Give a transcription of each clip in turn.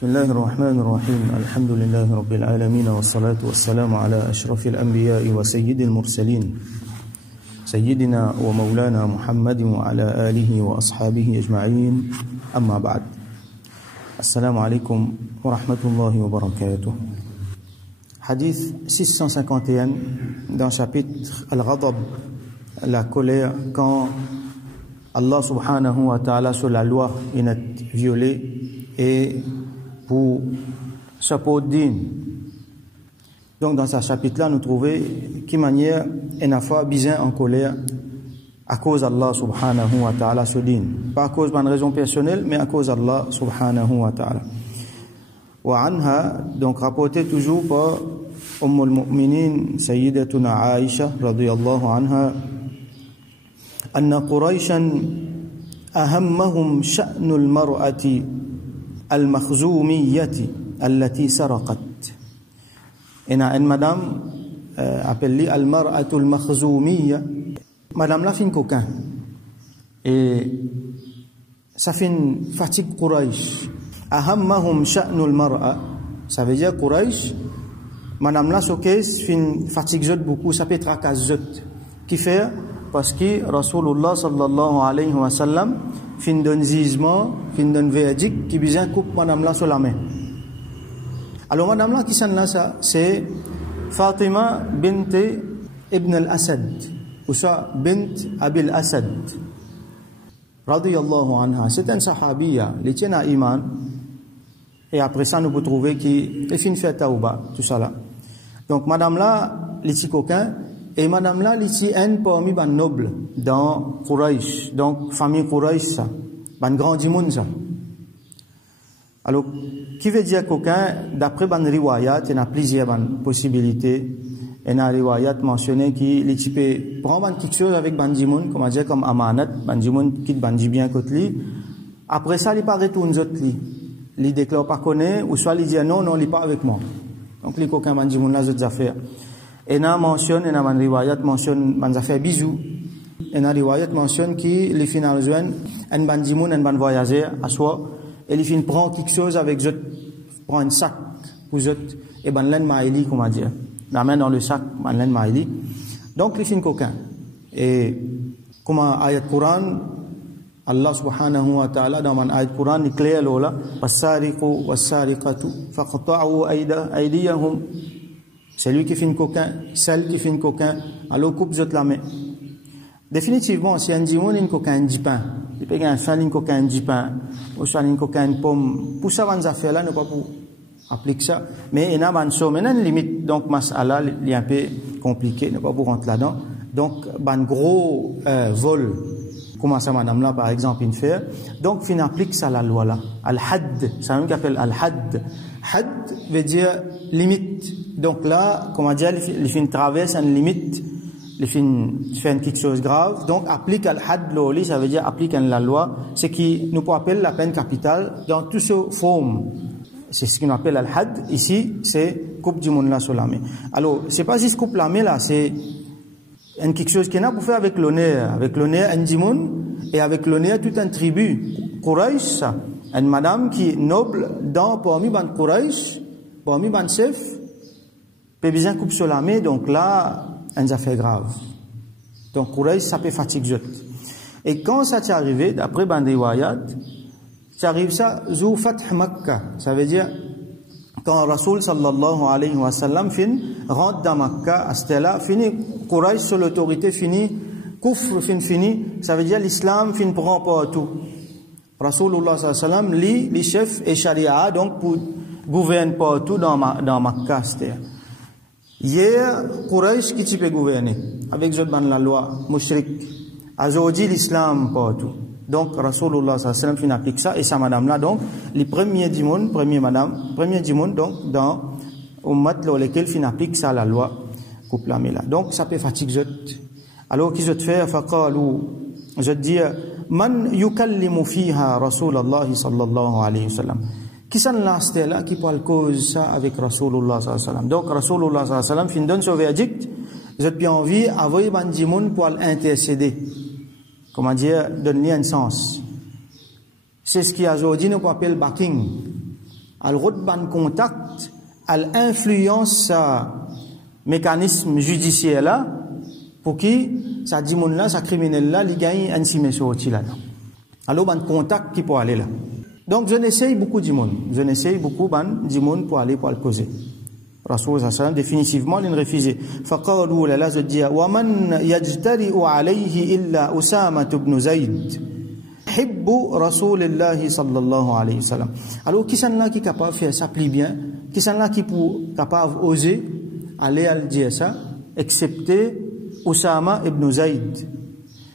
بسم الله الرحمن الرحيم الحمد لله رب العالمين والصلاة والسلام على أشرف الأنبياء وسيد المرسلين سيدنا ومولانا محمد وعلى آله وأصحابه أجمعين أما بعد السلام عليكم ورحمة الله وبركاته Hadith 651 dans le chapitre Al-Ghadab, la colère quand Allah subhanahu wa ta'ala sur la loi est violée et pour support din. Donc dans ce chapitre-là, nous trouvons qui manière une fois bien en colère à cause d'Allah subhanahu wa ta'ala sur din. Pas à cause d'une raison personnelle, mais à cause d'Allah subhanahu wa ta'ala. Wa anha, donc rapporté toujours par Umm al-Mu'minin Sayyidatuna Aisha radiyallahu anha أن قريشا أهمهم شأن المرأة المخزومية التي سرقت. إن madame appelée المرأة المخزومية. Madame là fait une coquin et ça fait une fatigue Quraish. أهمهم شأن المرأة, ça veut dire Quraish. Madame là fait une fatigue zot beaucoup, ça peut tracasse zot. Qui fait parce que Rasulullah sallallahu alayhi wa sallam fin d'un jugement, fin d'un verdict qui vient coupe madame là sur la main. Alors madame là qui s'en là ça, c'est Fatima bint Ibn al-Asad ou ça bint Abil Asad radiyallahu anha. C'est un sahabiya, les tient à iman et après ça nous pouvons trouver qui est fin fait tauba tout ça là. Donc madame là les petits coquins. Et madame là, ici, un parmi les nobles dans Quraish, donc famille Quraish, ça, ban grand dimoun ça. Alors, qui veut dire qu'aucun, d'après ban riwayat, il y a plusieurs possibilités. Il y a un riwayat mentionné qui peut prendre quelque chose avec ban dimoun, comme on dit, comme amanat, ban dimoun quitte ban bien côté lui. Après ça, il part retourne autres lui. Il déclare pas connaît, ou soit il dit non, il pas avec moi. Donc, il qu'aucun ban dimoun là, autres affaires. Et na mentionne, et na man riwayat mentionne, man a fait bisous. Et na riwayat mentionne qui les finales joignent, un ban dimoun, un ban voyageur, à soi, et les fin prend quelque chose avec eux, prend un sac, pour eux, et ban len maïli, comment dire. La main dans le sac, ban len maïli. Donc, les fin coquin. Et, comme ayat Quran, Allah subhanahu wa ta'ala, dans man ayat Quran, il clair là, was-sariqu was-sariqatu, faqta'u aydiyahum. C'est lui qui fait une coquin, celle qui fait une coquin, alors coupe zot la main. Définitivement, si un dimoun une coquin de pain, il peut un fan une coquin de pain, ou soit une coquin de pomme, pour ça, van affaires là, ne pas pour appliquer ça. Mais il y a un somme, il y a une limite, donc, mas'ala, il est un peu compliqué, ne pas pour rentrer là-dedans. Donc, un gros vol, comment ça, madame là, par exemple, une fait. Donc, il applique ça à la loi là. Al-Hadd, c'est un même qui appelle Al-Hadd. Hadd veut dire limite. Donc là, comment dire, les fins traversent une limite, les fins font quelque chose de grave. Donc, applique al-had l'oli, ça veut dire applique la loi, ce qui nous appelle la peine capitale dans toutes ses formes. C'est ce qu'on appelle al-had. Ici, c'est coupe du monde là sur la main. Alors, c'est pas juste coupe la main là, c'est quelque chose qui n'a pas fait avec l'honneur. Avec l'honneur, un dimoun, et avec l'honneur, tout un tribu. Quraish, ça. Une madame qui est noble dans, parmi ban Quraish, parmi ban chef, peut bien couper sur la main, donc là, une affaire grave. Donc, Quraish, ça peut fatiguer. Et quand ça t'est arrivé, d'après Bandi Wayat, ça arrive ça, Zou Fath Makkah. Ça veut dire, quand Rasoul sallallahu alayhi wa sallam rentre dans Makkah, à ce là fini, Quraish sur l'autorité, fini, Kufr, fini, ça veut dire l'islam, prend pas tout. Rasulullah sallallahu alayhi wa sallam, les chefs et Sharia, donc, pour gouverner partout dans Makkah, c'est-à-dire. Hier, Quraish qui peut gouverner avec la loi mushrik. Aujourd'hui, l'islam partout. Donc, Rasulullah sallallahu alayhi wa sallam fin applique ça et sa madame là, donc, les premiers dimoun, donc, dans Ummat, lesquels fin applique ça la loi, coupe la là. Donc, ça peut fatiguer zot. Alors, qu'ils zot faire, faqalu, zot dire, man yukallimu fiha Rasulullah sallallahu alayhi wa sallam. Qui s'en last là, qui parle cause ça avec Rasulullah sallallahu alayhi wa sallam. Donc, Rasulullah sallallahu alayhi wa sallam, fin donne son verdict, j'ai bien envie, avoir ban dimoun pour l'intercéder. Comment dire, donner un sens. C'est ce qui aujourd'hui nous appelle backing. al ban contact, al influence sa mécanisme judiciaire là, pour qui, ça dit là, ça criminel là, il gagne un simeso là. Alors, ban contact qui peut aller là. Donc, je n'essaye beaucoup du monde. Je n'essaye beaucoup du monde pour aller pour le causer. Rasoul sallam définitivement l'in refusé. Faqalu la la zadiya wa man yajtari'u alayhi illa Usama ibn Zayd. Hibbu Rasulillah sallallahu alayhi wa sallam. Alors qui sont là qui capable faire ça plus bien, qui sont là qui pour capable oser aller à dire ça, excepté Usama ibn Zayd.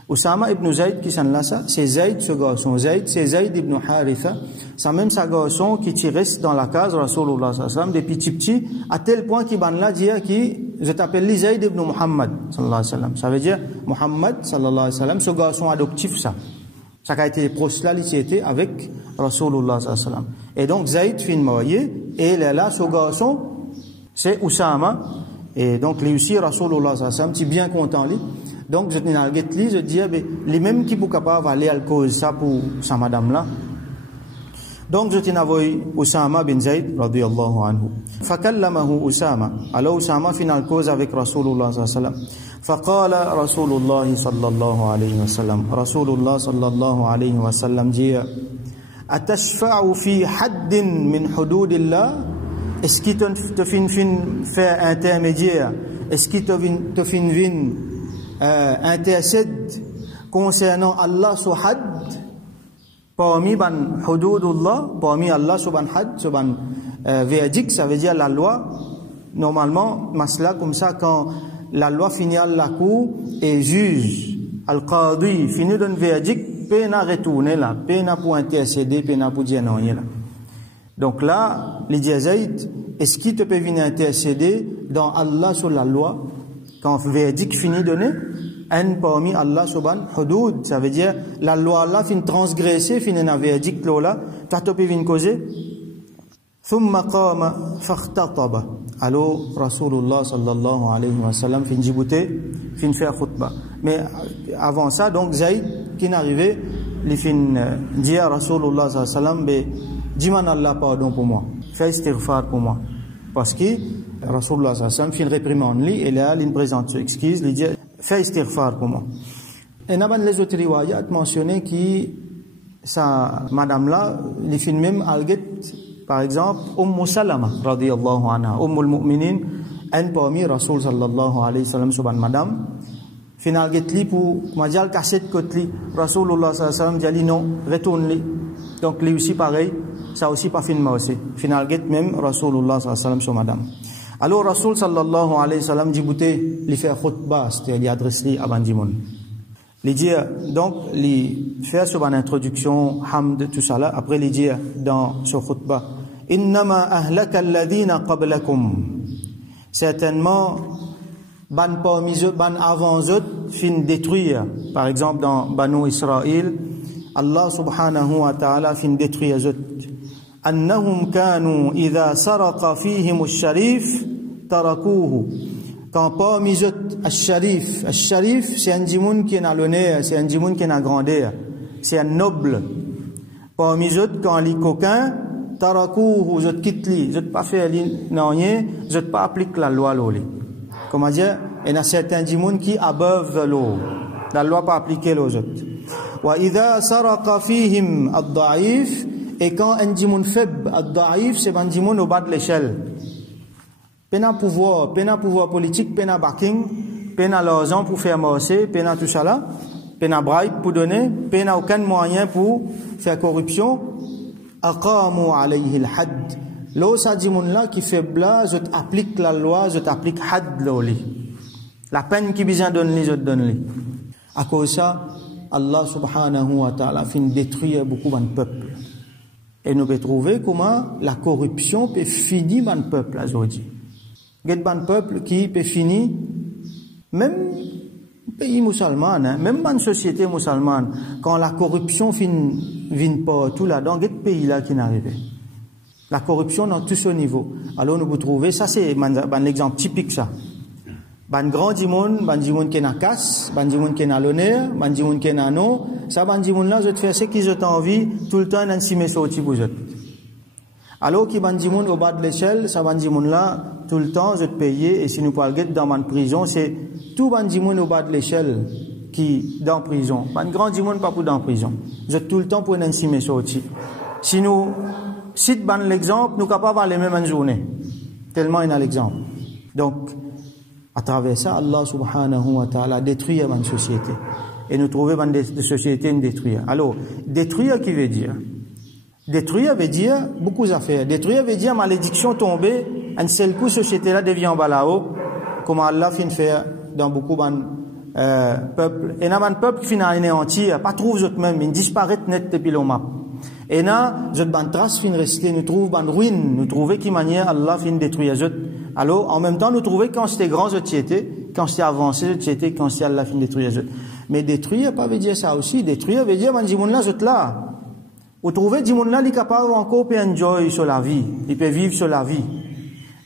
Usama ibn Zayd qui sont là ça, c'est Zayd ce garçon, c'est Zayd ibn Haritha, c'est même ce garçon qui tirait dans la case Rasulullah sallallahu alayhi wa sallam depuis petit à tel point qu'il ban là dire qui je t'appelle Zayd ibn Muhammad sallallahu alayhi wa sallam. Ça veut dire Muhammad sallallahu alayhi wa sallam, ce garçon adoptif ça. Ça a été proche là, il était avec Rasulullah sallallahu alayhi wa sallam. Et donc Zayd fin marié et là ce garçon c'est Usama et donc lui aussi Rasulullah sallallahu alayhi wa sallam, tu bien content lui. Donc je je dis les mêmes qui sont capables d'aller à cause ça pour sa madame là. Donc je t'ai envoyé Usama bin Zayd radiyallahu anhu. Fakallamahu Usama. Alors Usama final cause avec Rasulullah sallallahu alayhi wa sallam. Faqala Rasulullah sallallahu alayhi wa sallam. Rasulullah sallallahu alayhi wa sallam dit atashfa'u fi haddin min hududillah. Est-ce qu'il te fin faire intermédiaire? Est-ce qu'il te fin intercède concernant Allah sur had parmi ban hududullah, parmi Allah sur ban had, sur ban verdict, ça veut dire la loi. Normalement masla comme ça, quand la loi finit à la cour et juge al-qadi finit d'un verdict, peine à retourner là, peine à pour intercéder, peine à pour dire non là. Donc là les Zayd, est-ce qu'il te peut venir intercéder dans Allah sur la loi quand le verdict finit donné, un parmi Allah subhanahu hudud, ça veut dire la loi là fin transgresser, fin un verdict là, t'as topé vin causer. Thumma qama fakhtataba. Alors Rasulullah sallallahu alayhi wa sallam fin djibouté, fin faire khutba. Mais avant ça, donc Zayd qui n'arrivait, il fin dit à Rasulullah sallallahu alayhi wa sallam, dis-moi Allah pardon pour moi, fais istighfar pour moi, parce que Rasulullah sallallahu alayhi wa sallam fin réprimande lui et là il présente ses excuses, il dit fais istighfar pour moi. Et n'aban les autres riwayat mentionné qui sa madame là, il fin même alget par exemple Salama radiyallahu anha, Ummul Mu'minin, un parmi Rasul sallallahu alayhi wa sallam suban madame fin alget li pour majal cassette côté li Rasulullah sallallahu alayhi wa sallam dit non, retourne li. Donc lui aussi pareil, ça aussi pas fin aussi. Final get même Rasulullah sallallahu alayhi wa sallam sur madame. Alors Rasul sallallahu alayhi wa sallam dit bouté li faire khutba, c'est-à-dire li adresse li à bandimon. Li dit donc li faire sur une introduction hamd tout ça là, après li dit dans ce khutba innama ahlaka alladhina qablakum. Certainement ban parmi eux, ban avant eux fin détruire. Par exemple dans Banu Israël, Allah subhanahu wa ta'ala fin détruire eux. أنهم كانوا إذا سرق فيهم الشريف تركوه. Quand parmi eux, al-sharif, c'est un djimoun qui a l'honneur, c'est un djimoun qui a grandeur, c'est un noble. Parmi eux, quand les coquins, tarakouhu, ils quittent li, ils pas fait non rien, ils pas appliquent la loi l'oli. Comment dire? Il y a certains djimoun qui above l'eau, la loi pas appliquée aux autres. Wa idha saraqa fihim ad-da'if. Et quand un djimoun faible, ad-da'if, c'est un djimoun au bas de l'échelle. Pena pouvoir politique, pena backing, pena l'argent pour faire marcher, pena tout ça là, pena bribe pour donner, pena aucun moyen pour faire corruption. Aqamu alayhi al-hadd. L'eau sa djimoun là qui faible là, je t'applique la loi, je t'applique hadd l'oli. La peine qui besoin donne li, je te donne li. À cause de ça, Allah subhanahu wa ta'ala fin détruire beaucoup de peuple. Et nous pouvons trouver comment la corruption peut finir dans le peuple aujourd'hui. Il y a des peuples qui peut finir, même pays musulman, même dans une société musulmane, quand la corruption vient partout là, dans des pays là qui n'arrivent. La corruption dans tout ce niveau. Alors nous pouvons trouver, ça c'est un exemple typique ça. Ban grand dimoun qui n'a casse, ban dimoun qui n'a l'honneur, ban dimoun qui n'a non, ça ban dimoun là, je te fais ce qu'ils ont envie, tout le temps, dans si mes sorties vous êtes. Alors qui bandi moun au bas de l'échelle, ça bandi moun là tout le temps je te payer et si nous parlons dans ma prison, c'est tout bandi moun au bas de l'échelle qui dans prison. Ban grand moun pas pour dans prison. Je tout le temps pour une mais sorti. Si nous cite ban l'exemple, nous capable aller même en journée. Tellement il a l'exemple. Donc à travers ça, Allah subhanahu wa ta'ala détruit une société. Et nous trouvons une société détruire. Alors, détruire qui veut dire? Détruire veut dire beaucoup d'affaires. Détruire veut dire malédiction tombée, un seul coup, société là devient en balao, comme Allah fin faire dans beaucoup de peuples. Et dans un peuple qui finit anéantir, pas trouve eux même, ils disparaissent net depuis le map. Et là, cette bande trace fin rester, nous trouvons une ruine, nous trouvons qui manière Allah fin détruire eux. Alors, en même temps, nous trouvons quand c'était grand société, quand c'était avancé société, quand c'était Allah fin détruire eux. Mais détruire, pas veut dire ça aussi. Détruire veut dire, man, dis-moi là, eux là. Vous trouvez, dis-moi là, il est capable encore de enjoy sur la vie. Il peut vivre sur la vie.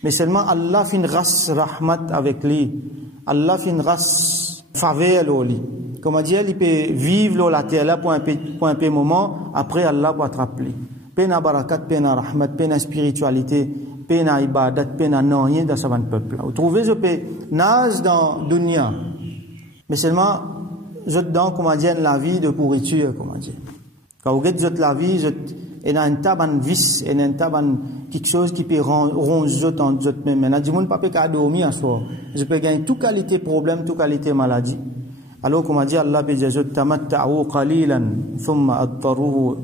Mais seulement Allah fin race rahmat avec lui. Allah fin race faveur lui. Comme dire, il peut vivre la terre là pour un peu moment, après Allah va attraper. Pena barakat, pena rahmat, pena spiritualité, pena ibadat, pena non rien dans ce peuple. Vous trouvez, je peux nage dans dunya. Mais seulement, je dans, comment dire, la vie de pourriture, comment dire. Quand vous regardez la vie, il y a un taban vice, il y a un taban quelque chose qui peut ronger en même. Mais du monde pas peut dormir à soi. Je peux gagner toute qualité problème, toute qualité maladie. Alors comment dire Allah peut dire tamatta'u qalilan thumma adtaruhu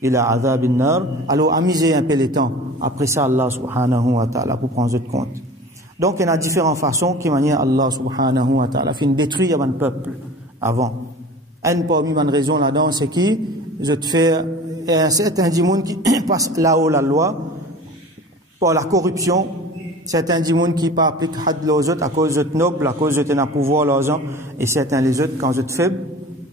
ila adhab an-nar. Alors amuser un peu le temps. Après ça Allah subhanahu wa ta'ala pour prendre compte. Donc il y a différentes façons qui manière Allah subhanahu wa ta'ala fin détruire un peuple avant. Un parmi les raisons là-dedans c'est qui je te fais un certain dimoun qui passe là-haut la loi pour la corruption, certains dimoun qui pas appliquent had les autres à cause de noble, à cause de pouvoir les gens, et certains les autres quand je te fais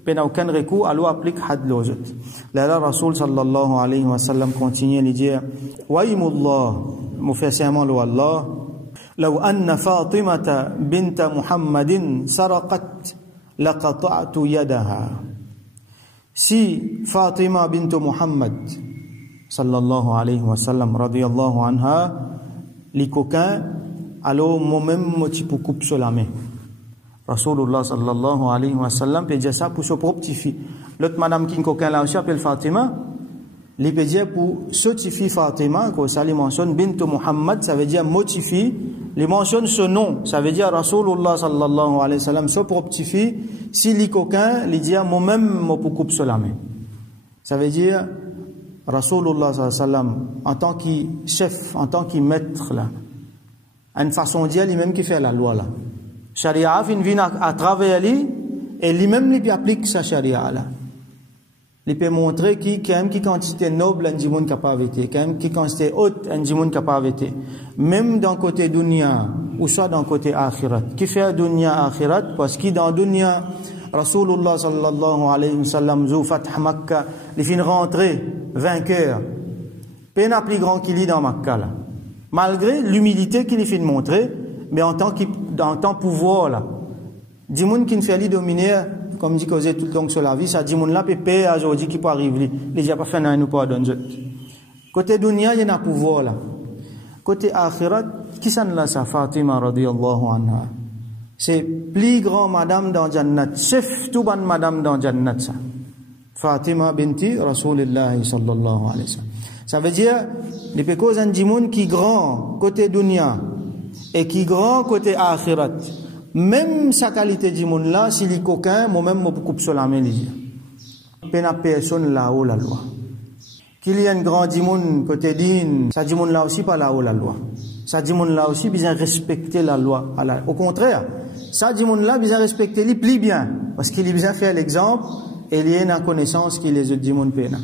n'a aucun recours, alors applique had les autres. Là Rasoul sallallahu alayhi wa sallam continue à dire wa imullah mufassairement lo Allah law anna Fatimata bint Muhammadin saraqat laqata'tu yadaha. Si Fatima bint Muhammad sallallahu alayhi wa sallam radiyallahu anha li coquin alors moi-même moi tu peux couper sur la main. Rasulullah sallallahu alayhi wa sallam peut dire ça pour sa propre fille. L'autre madame qui coquin là aussi appelle Fatima, il peut dire pour sa fille Fatima que ça lui mentionne bint Muhammad, ça veut dire motifi, il mentionne ce nom, ça veut dire Rasulullah sallallahu alayhi wa sallam sa propre fille. Si li coquin, il dit moi-même moi pour couper sur la main. Ça veut dire Rasulullah sallallahu alayhi wa sallam en tant que chef, en tant que maître là, une façon de dire lui-même qui fait la loi là. Sharia vient à travers lui et lui-même il applique sa sharia là. Il peut montrer qui quantité noble un djimoun capable qui quantité haute un djimoun capable même dans côté dunya ou soit dans côté akhirat. Qui fait dunya akhirat parce que dans dunya Rasulullah sallallahu alayhi wa sallam zou fath Makkah il fin rentrer vainqueur. Peine à plus grand qu'il y dans Makkah là. Malgré l'humilité qu'il fin montrer mais en tant pouvoir là. Djimoun qui ne fait lui dominer comme dit causer tout le temps sur la vie, ça dit mon là pépé aujourd'hui qui peut arriver, les gens pas fait non nous pardonne. Côté dunya, il y a un pouvoir là. Côté akhirat, qui s'en là ça Fatima radiyallahu anha. C'est plus grand madame dans Jannat, chef tout ban madame dans Jannat ça. Fatima binti Rasulillah sallallahu alayhi wa sallam. Ça veut dire les pécos un djimoun qui grand côté dunya et qui grand côté akhirat. Même sa qualité de monde là, s'il est coquin, moi-même, je peux couper sur la main. Pena personne là-haut la loi. Qu'il y a un grand dimoun côté din, ça dimoun là aussi pas là-haut la loi. Ça dimoun là aussi bien respecter la loi. Au contraire, ça dimoun là bien respecter lui plus bien. Parce qu'il est bien fait l'exemple et il y a une connaissance qui les autres dimoun pena.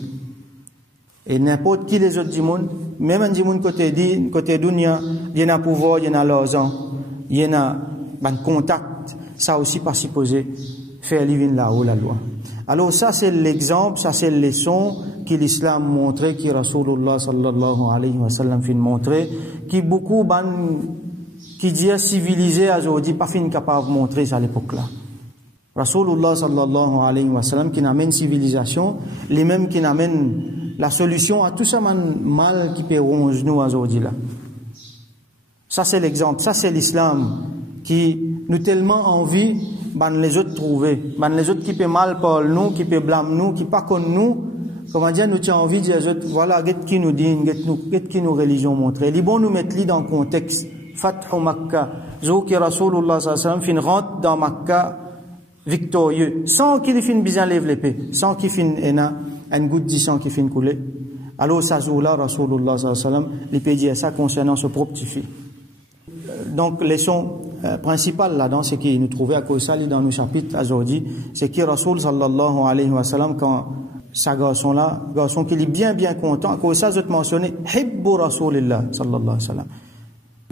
Et n'importe qui les autres dimoun, même un dimoun côté din, côté dunya, il y en a pouvoir, il y en a l'argent, il y en a ban contact, ça aussi pas supposé faire living là-haut la loi. Alors ça c'est l'exemple, ça c'est la leçon que l'islam montrait, que Rasulullah sallallahu alayhi wa sallam fin montrer, qui beaucoup ban qui dit civilisé aujourd'hui pas fin capable de montrer ça à l'époque là. Rasulullah sallallahu alayhi wa sallam qui n'amène civilisation, les mêmes qui n'amène la solution à tout ça mal qui peut ronger nous aujourd'hui là. Ça c'est l'exemple, ça c'est l'islam qui nous tellement envie les autres trouver, les autres qui peut mal parler nous, qui peut blâmer nous, qui pas contre nous, comment dire, nous tient envie de dire les autres, voilà, qu'est-ce qui nous dit, qu'est-ce qui nous religion montrer. Il est bon nous mettre dans le contexte. Fathu Makkah, Zouki Rasulullah sallallahu alayhi wa sallam, fin rentre dans Makkah victorieux, sans qu'il fin bien lève l'épée, sans qu'il fin une goutte de sang qui fin couler. Alors, ça là, Rasulullah sallallahu alayhi wa sallam, l'épée dit ça concernant ce propre petit fils. Donc, leçon principale là-dedans, c'est qu'il nous trouvait à cause ça, dans nos chapitres aujourd'hui, c'est que Rasul sallallahu alayhi wa sallam, quand sa garçon qui est bien content, à cause ça, je te mentionner, Hibbu Rasulillah sallallahu alayhi wa sallam.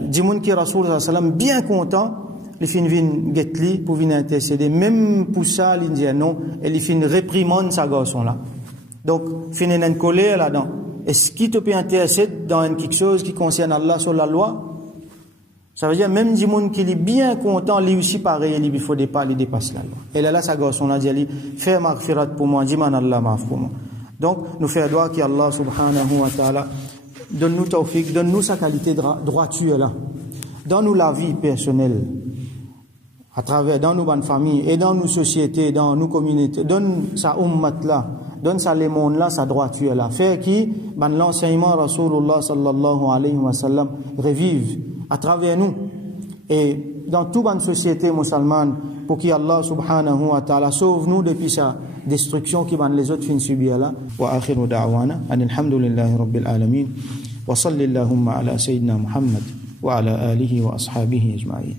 Dis-moi que Rasul sallallahu alayhi wa sallam, bien content, il fin guetli pour venir intercéder, même pour ça, il dit non, et il fin réprimande sa garçon là. Donc, fin une colère là-dedans. Est-ce qu'il te peut intercéder dans quelque chose qui concerne Allah sur la loi? Ça veut dire, même du monde qui est bien content, lui aussi pareil, il faut pas, il dépasse la loi. Et là, sa garçon a dit, fais maghfirat pour moi, dis-moi Allah maghfir pour moi. Donc, nous faisons droit qu'Allah subhanahu wa ta'ala donne-nous tawfiq, donne-nous sa qualité de droiture là. Donne-nous la vie personnelle, à travers, dans nos bonnes familles, et dans nos sociétés, dans nos communautés. Donne sa ummat là, donne sa le monde là, sa droiture là. Faire qui, l'enseignement Rasulullah sallallahu alayhi wa sallam revive à travers nous et dans toute bonne société musulmane pour qu'Allah subhanahu wa ta'ala sauve nous depuis sa destruction qui les autres fin subir là. Wa akhiru da'wana alhamdulillahi rabbil alamin wa sallallahu ala sayyidina Muhammad wa ala alihi wa ashabihi ajma'in.